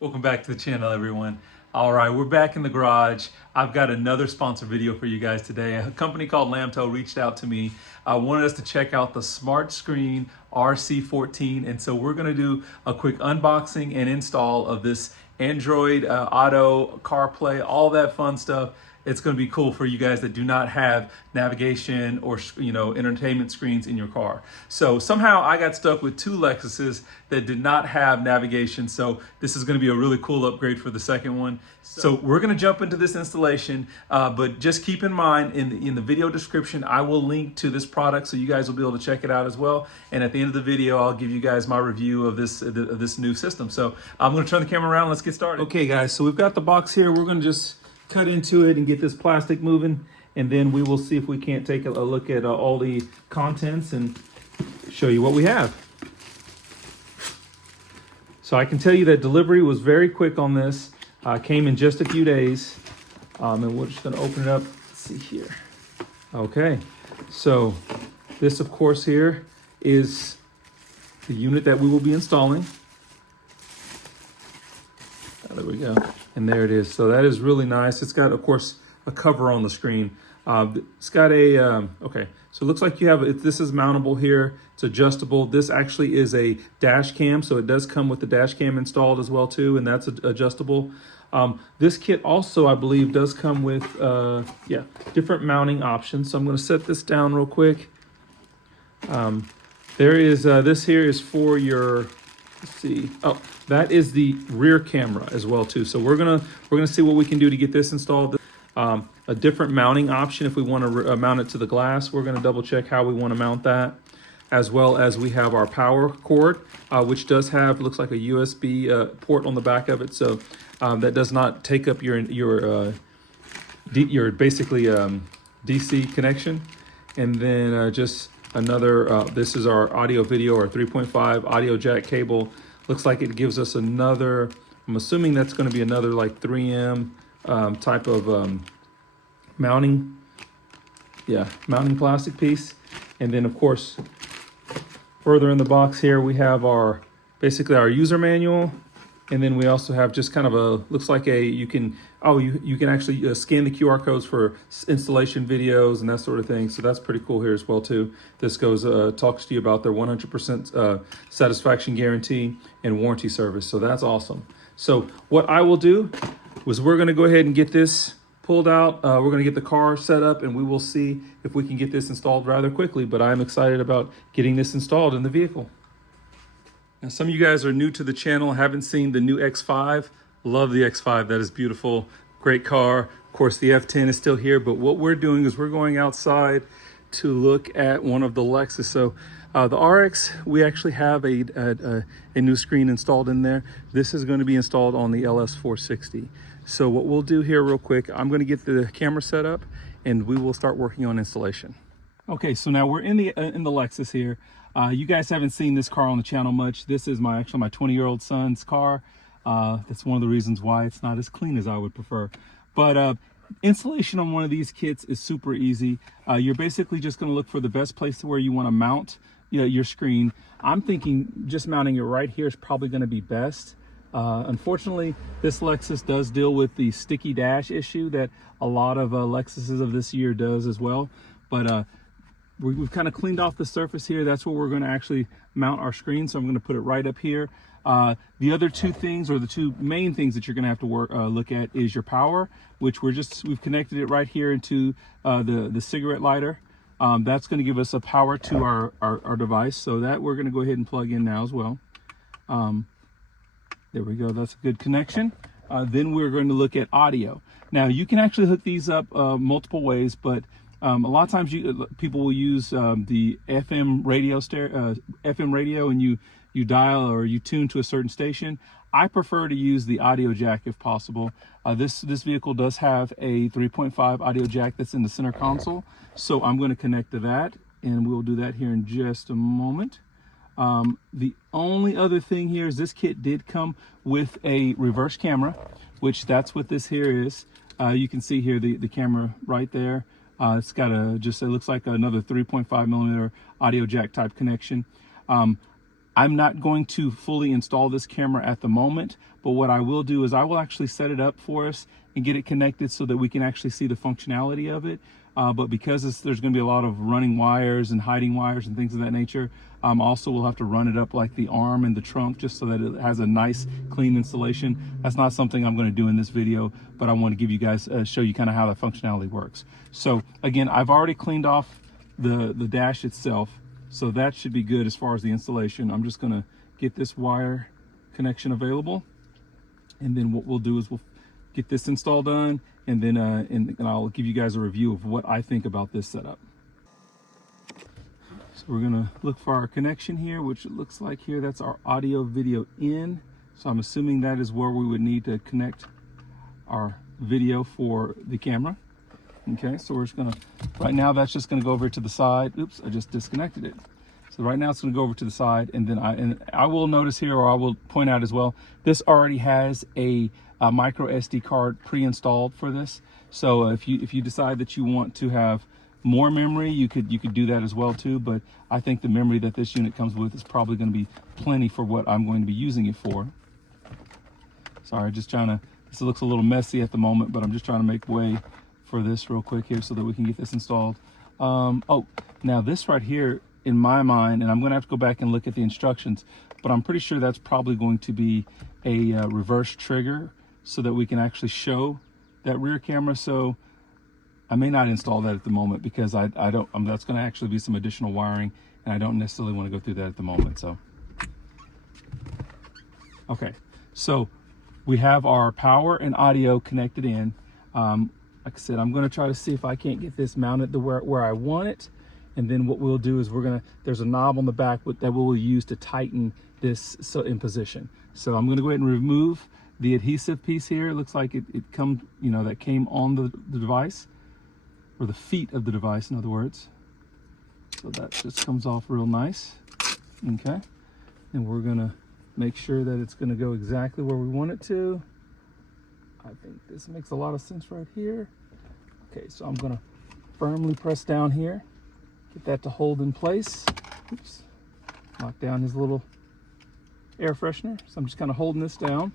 Welcome back to the channel, everyone. All right, we're back in the garage. I've got another sponsor video for you guys today. A company called Lamtto reached out to me, wanted us to check out the Smart Screen RC14, and so we're gonna do a quick unboxing and install of this Android Auto, CarPlay, all that fun stuff. It's going to be cool for you guys that do not have navigation or entertainment screens in your car. So somehow I got stuck with two Lexuses that did not have navigation. So this is going to be a really cool upgrade for the second one. So we're going to jump into this installation, but just keep in mind in the video description I will link to this product so you guys will be able to check it out as well. And at the end of the video I'll give you guys my review of this new system. So I'm going to turn the camera around. Let's get started. Okay, guys. So we've got the box here. We're going to just cut into it and get this plastic moving, and then we will see if we can't take a look at all the contents and show you what we have. So I can tell you that delivery was very quick on this. Came in just a few days, and we're just going to open it up. Let's see here. Okay, so this of course here is the unit that we will be installing. There we go. And there it is. So that is really nice. It's got, of course, a cover on the screen. It's got a, okay, so it looks like you have, this is mountable here. It's adjustable. This actually is a dash cam, so it does come with the dash cam installed as well too, and that's adjustable. This kit also, I believe, does come with, different mounting options. So I'm going to set this down real quick. There is, this here is for your, let's see. Oh, that is the rear camera as well too. So we're gonna see what we can do to get this installed. A different mounting option if we want to mount it to the glass. We're gonna double check how we want to mount that, as well as we have our power cord, which does have, looks like a USB port on the back of it. So that does not take up your basically DC connection. And then just another, this is our audio video or 3.5 audio jack cable. Looks like it gives us another, I'm assuming that's going to be another like 3M type of mounting plastic piece. And then of course, further in the box here, we have basically our user manual. And then we also have just kind of a, looks like you can actually scan the QR codes for installation videos and that sort of thing. So that's pretty cool here as well too. This talks to you about their 100% satisfaction guarantee and warranty service. So that's awesome. So what I will do was we're gonna go ahead and get this pulled out. We're gonna get the car set up and we will see if we can get this installed rather quickly, but I'm excited about getting this installed in the vehicle. Now, some of you guys are new to the channel, haven't seen the new X5. Love the X5, that is beautiful. Great car. Of course, the F10 is still here, but what we're doing is we're going outside to look at one of the Lexus. So the RX, we actually have a new screen installed in there. This is going to be installed on the LS460. So what we'll do here real quick, I'm going to get the camera set up and we will start working on installation. Okay, so now we're in the Lexus here. You guys haven't seen this car on the channel much. This is my 20-year-old son's car. That's one of the reasons why it's not as clean as I would prefer. But installation on one of these kits is super easy. You're basically just going to look for the best place to where you want to mount your screen. I'm thinking just mounting it right here is probably going to be best. Unfortunately, this Lexus does deal with the sticky dash issue that a lot of Lexuses of this year does as well. But we've kind of cleaned off the surface here. That's where we're going to actually mount our screen. So I'm going to put it right up here. The other two things, or the two main things that you're going to have to look at, is your power, which we've connected it right here into the cigarette lighter. That's going to give us a power to our device. So that we're going to go ahead and plug in now as well. There we go. That's a good connection. Then we're going to look at audio. Now you can actually hook these up multiple ways, but a lot of times people will use the FM radio, and you dial or you tune to a certain station. I prefer to use the audio jack if possible. This vehicle does have a 3.5 audio jack that's in the center console, so I'm going to connect to that, and we'll do that here in just a moment. The only other thing here is this kit did come with a reverse camera, which that's what this here is. You can see here the camera right there. It's got it looks like another 3.5 millimeter audio jack type connection. I'm not going to fully install this camera at the moment, but what I will do is I will actually set it up for us and get it connected so that we can actually see the functionality of it. But because there's going to be a lot of running wires and hiding wires and things of that nature, also we'll have to run it up like the arm and the trunk just so that it has a nice clean installation. That's not something I'm going to do in this video, but I want to give you guys, show you kind of how the functionality works. So again, I've already cleaned off the dash itself, so that should be good as far as the installation. I'm just going to get this wire connection available, and then what we'll do is we'll get this install done, and then and I'll give you guys a review of what I think about this setup. So we're gonna look for our connection here, which it looks like here, that's our audio video in. So I'm assuming that is where we would need to connect our video for the camera. Okay, so we're just gonna, right now that's just gonna go over to the side. Oops, I just disconnected it. So right now it's gonna go over to the side, and then I will notice here, or I will point out as well, this already has a micro SD card pre-installed for this. So if you decide that you want to have more memory, you could do that as well too, but I think the memory that this unit comes with is probably going to be plenty for what I'm going to be using it for. Sorry, just trying to, this looks a little messy at the moment, but I'm just trying to make way for this real quick here so that we can get this installed. Oh, now this right here, in my mind, and I'm going to have to go back and look at the instructions, but I'm pretty sure that's probably going to be a reverse trigger so that we can actually show that rear camera. So I may not install that at the moment because I don't, that's going to actually be some additional wiring, and I don't necessarily want to go through that at the moment. So, okay, so we have our power and audio connected in. Like I said, I'm going to try to see if I can't get this mounted to where I want it. And then what we'll do is there's a knob on the back that we'll use to tighten this in position. So I'm going to go ahead and remove the adhesive piece here. It looks like it come, that came on the device, or the feet of the device, in other words. So that just comes off real nice. Okay. And we're going to make sure that it's going to go exactly where we want it to. I think this makes a lot of sense right here. Okay, so I'm going to firmly press down here. Get that to hold in place. Oops. Knock down his little air freshener. So I'm just kind of holding this down.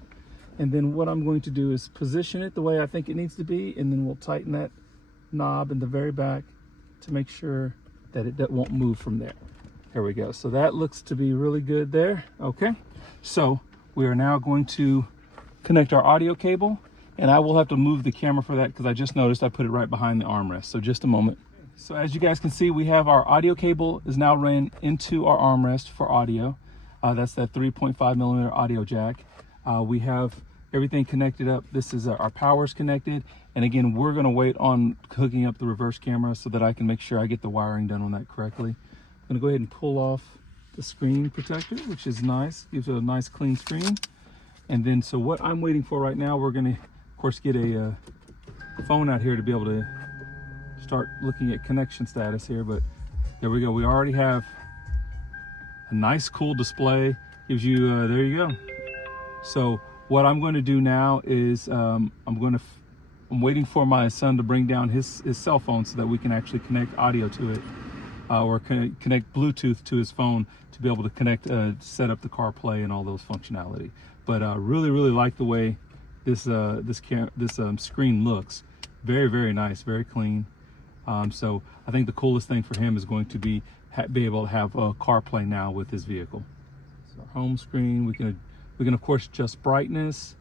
And then what I'm going to do is position it the way I think it needs to be. And then we'll tighten that knob in the very back to make sure that it won't move from there. There we go. So that looks to be really good there. Okay. So we are now going to connect our audio cable. And I will have to move the camera for that because I just noticed I put it right behind the armrest. So just a moment. So as you guys can see, we have our audio cable is now ran into our armrest for audio. That's that 3.5 millimeter audio jack. We have everything connected up. This is our power's connected. And again, we're going to wait on hooking up the reverse camera so that I can make sure I get the wiring done on that correctly. I'm going to go ahead and pull off the screen protector, which is nice. Gives it a nice clean screen. And then, so what I'm waiting for right now, we're going to, of course, get a phone out here to be able to start looking at connection status here. But there we go. We already have a nice cool display. Gives you there you go. So what I'm going to do now is I'm waiting for my son to bring down his cell phone so that we can actually connect audio to it, or connect Bluetooth to his phone to be able to connect, set up the CarPlay and all those functionality. But really like the way this screen looks. Very, very nice, very clean. So I think the coolest thing for him is going to be able to have CarPlay now with his vehicle. So our home screen, we can of course adjust brightness,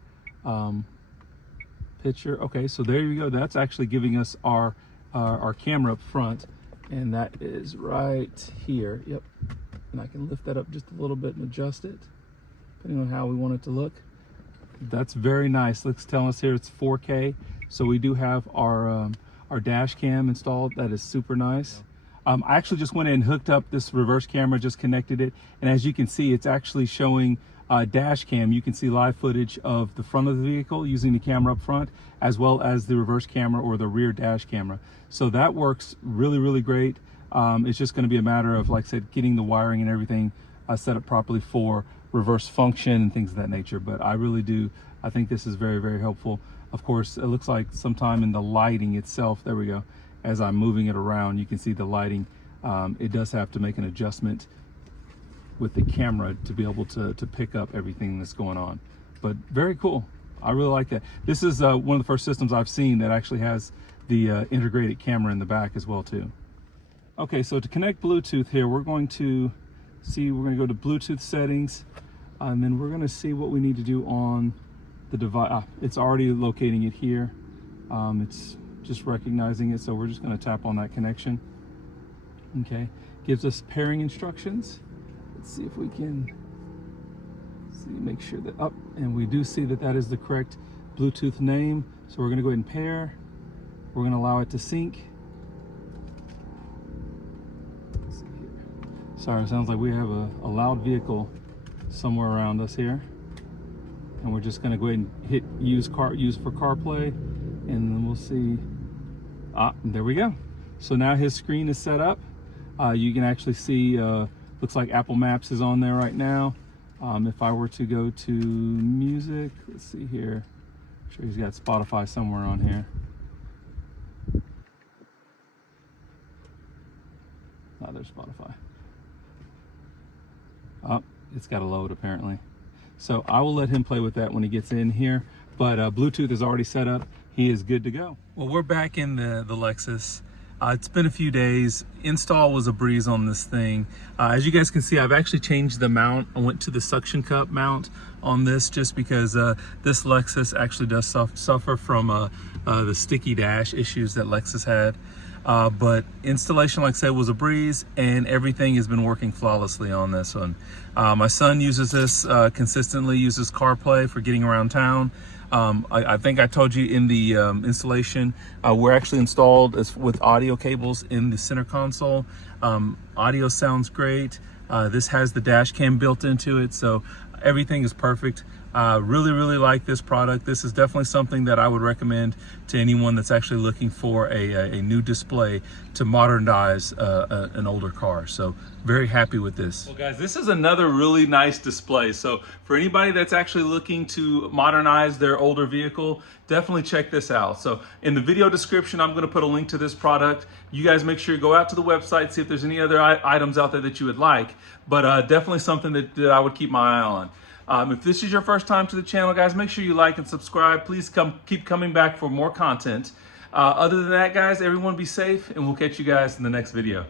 picture. Okay, so there you go. That's actually giving us our camera up front, and that is right here. Yep. And I can lift that up just a little bit and adjust it, depending on how we want it to look. That's very nice. It's telling us here it's 4K. So we do have our dash cam installed. That is super nice. I actually just went in and hooked up this reverse camera, just connected it. And as you can see, it's actually showing dash cam. You can see live footage of the front of the vehicle using the camera up front, as well as the reverse camera or the rear dash camera. So that works really great. It's just going to be a matter of, like I said, getting the wiring and everything set up properly for reverse function and things of that nature. But I think this is very helpful. Of course, it looks like sometime in the lighting itself, there we go, as I'm moving it around, you can see the lighting. It does have to make an adjustment with the camera to be able to pick up everything that's going on. But very cool. I really like that. This is one of the first systems I've seen that actually has the integrated camera in the back as well too. Okay, so to connect Bluetooth here, we're going to go to Bluetooth settings, and then we're going to see what we need to do on the device. It's already locating it here. It's just recognizing it, so we're just going to tap on that connection. Okay, gives us pairing instructions. Let's see if we can make sure that up, and we do see that that is the correct Bluetooth name. So we're going to go ahead and pair. We're going to allow it to sync. Let's see here. Sorry, it sounds like we have a loud vehicle somewhere around us here. And we're just going to go ahead and hit use for CarPlay, and then we'll see. There we go. So now his screen is set up. You can actually see, looks like Apple Maps is on there right now. If I were to go to music, let's see here. I'm sure he's got Spotify somewhere on here. Oh, there's Spotify. Oh, it's got to load apparently. So I will let him play with that when he gets in here. But Bluetooth is already set up. He is good to go. Well, we're back in the Lexus. It's been a few days. Install was a breeze on this thing. As you guys can see, I've actually changed the mount. I went to the suction cup mount on this just because this Lexus actually does suffer from the sticky dash issues that Lexus had. But installation, like I said, was a breeze, and everything has been working flawlessly on this one. My son uses this consistently, uses CarPlay for getting around town. I think I told you in the installation, we're actually installed with audio cables in the center console. Audio sounds great. This has the dash cam built into it, so everything is perfect. Really like this product. This is definitely something that I would recommend to anyone that's actually looking for a new display to modernize an older car. So very happy with this. Well guys, this is another really nice display. So for anybody that's actually looking to modernize their older vehicle, definitely check this out. So in the video description, I'm gonna put a link to this product. You guys make sure you go out to the website, see if there's any other items out there that you would like, but definitely something that I would keep my eye on. If this is your first time to the channel, guys, make sure you like and subscribe. Please keep coming back for more content. Other than that, guys, everyone be safe, and we'll catch you guys in the next video.